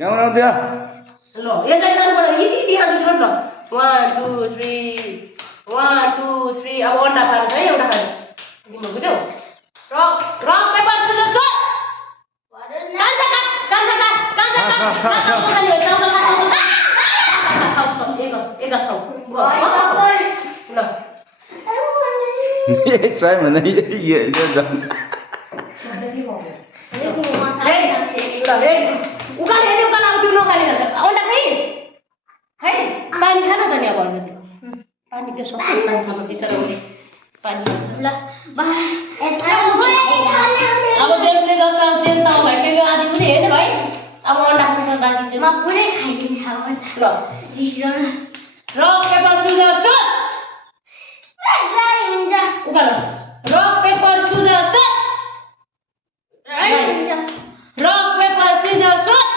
Camera दिया ल यसरी जानुपर्छ यति त्यहाँ जुन ल 1 2 3 1 2 3 अब अन्डा पार्छ है एउटा खाने तिम्रो बुझ्यौ रक रक पेपर सिजर सट ट्राई भन्दा यो उकाल हेर्ने उकाल अब त्यो नखाने अन्डा खाइ है पानी खान त नि अब अलिकति पानी त्यो सबै पानी खानु बिचरा उसले पानी ल अब जेम्सले जस्तो जेम्ससँग भइसक्यो आदि पनि हेर्ने भाइ अब अन्डा खान्छ बाँकी चाहिँ म पुरै खाइदिन्छ ल rock paper Caesar shot उकाल rock paper Caesar shot rock paper Caesar shot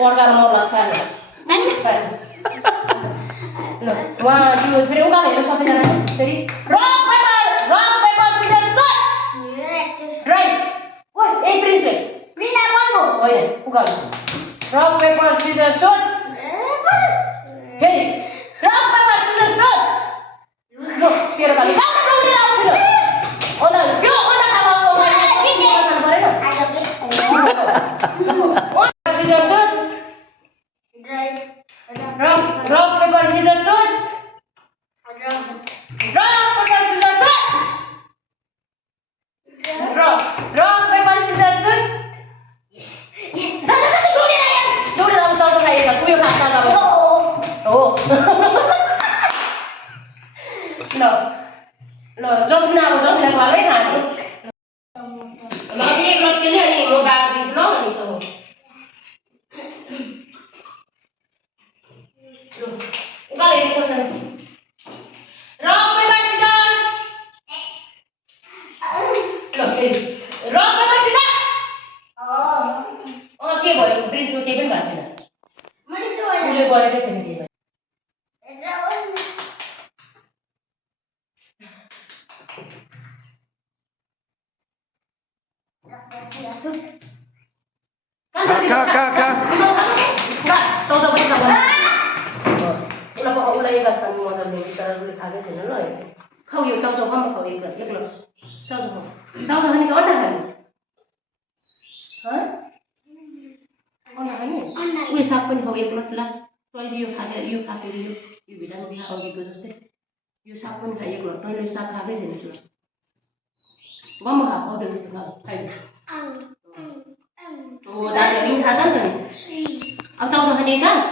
Organ molas kan. Loh, 1 2 3 udah ya sampai sana. Jadi rock paper scissors shoot. Right. Woi, please. Please apa lu? Oh ya, bukan. Rock paper scissors shoot. Hey. Rock paper scissors shoot. Loh, kira kali. Kau belum dirau sih. Oh, dah. Yo, mana kamu? Ini kan kemarin. Ada please. Scissors shoot. Rock paper scissors shoot. Rock paper scissors shoot. Rock paper scissors shoot. Dulu orang tahu tu kayak aku yang kata apa? Oh. No, just now kalau kan. Lagi ni mau bagi slow ni so. Ugal ini sebenarnya. Rock paper scissors. Rock paper scissors. Oh, के भयो bridge को के पनि भएको छैन मैले त्यो भने उसले गरेकै छैन के उसलाई गाँस्न मजाले बिचरा उसले खाएकै छैन ल खाऊ यो चाउचाउमा खाऊ एक्लो चाउचाउ खाने कि अन्डा खाने अन्डा खाने उयो साग पनि खाऊ एक्लो ल तैँले यो खाएको यो भिटाको बिहा अघिको जस्तै यो साग पनि खाए एक्लो तैँले साग खाएकै छैन ल गम्म खा पाउँदै जस्तो खाइदिनु हो दाजुहरूले पनि थाहा छ नि त नि अब चाउचाउ खाने घाँस